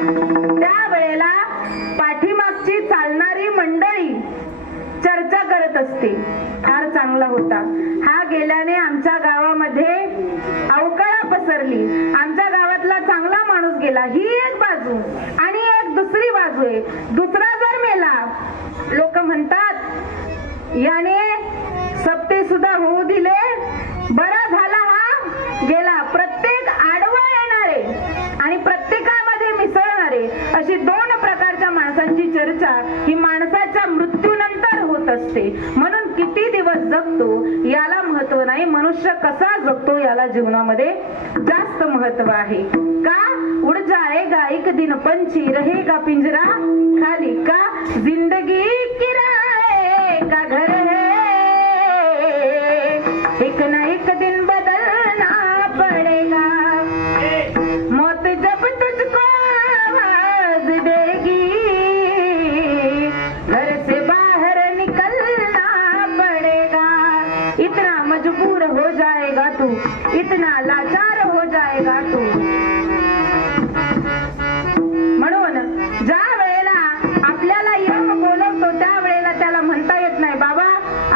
त्यावेळेला पाठीमागची चालणारी मंडळी चर्चा करत असते. फार चांगला होता. हा गेल्याने आमच्या गावामध्ये अवकाळा पसरली. आमच्या गावातला चांगला माणूस गेला. ही एक बाजू आणि एक दुसरी बाजू आहे. दुसरा जर मेला लोक म्हणतात याने सप्ते सुद्धा होऊ दिले प्रकारच्या चर्चा ही माणसाच्या मृत्यूनंतर होत असते. म्हणून किती दिवस जगतो याला महत्त्व नाही. मनुष्य कसा जगतो याला जीवनामध्ये जास्त महत्त्व आहे. का? उड जाएगा एक दिन पंछी रहेगा पिंजरा खाली? का जिंदगी किराए का घर इतना मजबूर हो जाएगा तू इतना लाचार हो जाएगा तू। म्हणून ज्या वेळेला आपल्याला यम बोलवतो त्या वेळेला त्याला म्हणता येत नाही बाबा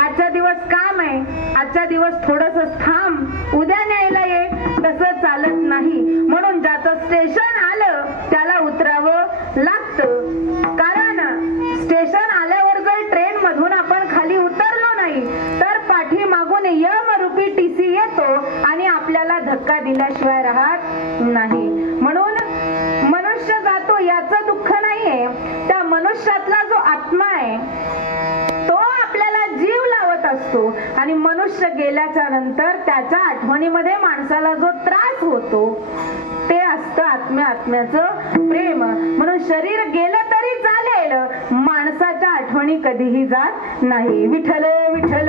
आजचा दिवस काम आहे आजचा दिवस थोडस थांब उद्या न्यायला ये. तसं चालत नाही. म्हणून ज्याचं स्टेशन आलं त्याला उतरावं लागतं. कारण धक्का दिल्याशिवाय राहत नाही. म्हणून मनुष्य जातो याच दुःख नाहीये. त्या मनुष्यातला जो आत्मा आहे तो आपल्याला जीव लावत असतो. आणि मनुष्य गेल्याच्यानंतर त्याच्या आठवणीमध्ये माणसाला जो त्रास होतो ते असतं आत्म्या आत्म्याचं प्रेम. म्हणून शरीर गेलं तरी चालेल माणसाच्या आठवणी कधीही जात नाही. विठ्ठल विठ्ठल.